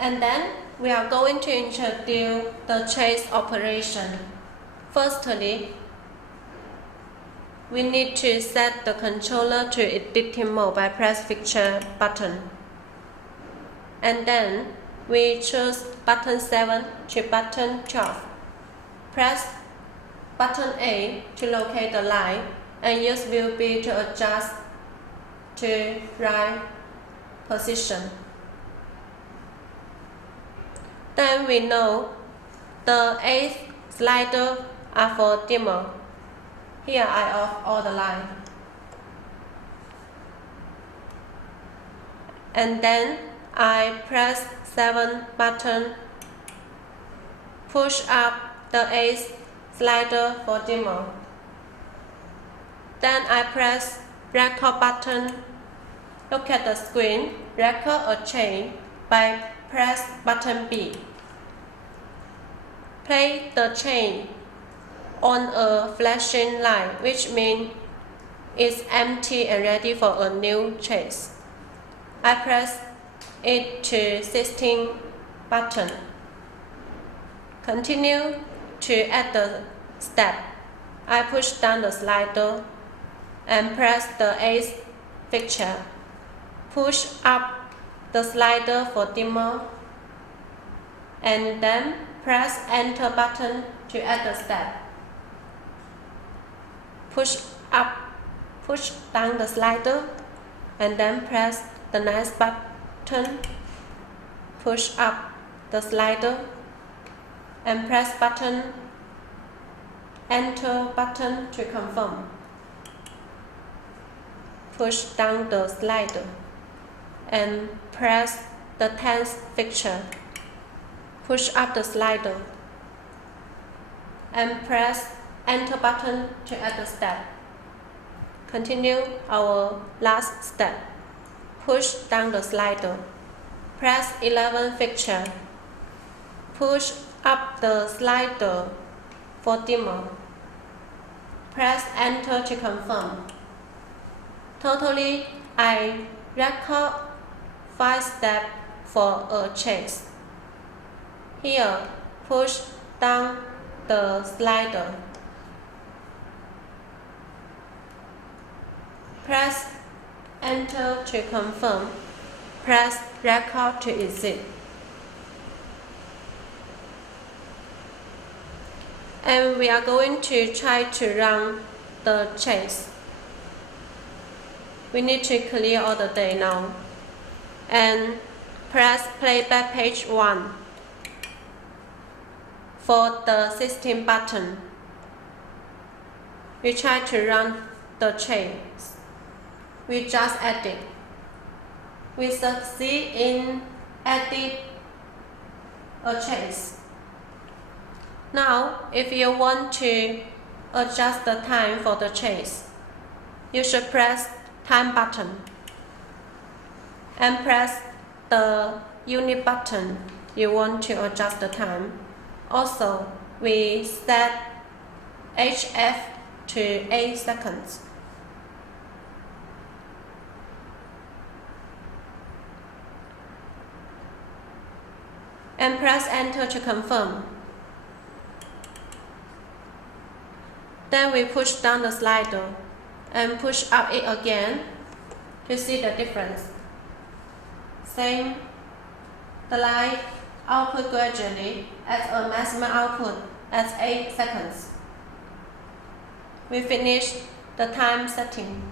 And then we are going to introduce the chase operation. Firstly, we need to set the controller to editing mode by press fixture button. And then we choose button 7 to button 12. Press button A to locate the line and use view B to adjust to right position. Then we know the 8th slider are for dimmer. Here I off all the line. And then I press 7 button, push up the 8th slider for dimmer. Then I press record button. Look at the screen, record a chain by press button B. Play the chain on a flashing line, which means it's empty and ready for a new chase. I press it to 16 button. Continue to add the step. I push down the slider and press the 8th fixture. Push up the slider for dimmer and then press enter button to add the step. Push up, push down the slider and then press the next button. Push up the slider and press button, enter button to confirm. Push down the slider and press the 10th fixture. Push up the slider and press enter button to add the step. Continue our last step. Push down the slider. Press 11 fixture. Push up the slider for dimmer. Press enter to confirm. Totally, I record 5 steps for a chase. Here, push down the slider. Press enter to confirm. Press record to exit. And we are going to try to run the chase. We need to clear all the day now. And press playback page 1 for the 16 button. We try to run the chase. We just edit. We succeed in edit a chase. Now, if you want to adjust the time for the chase, you should press time button and press the unit button you want to adjust the time. Also, we set HF to 8 seconds. And press enter to confirm. Then we push down the slider and push up it again to see the difference. Same, the line output gradually at a maximum output at 8 seconds. We finish the time setting.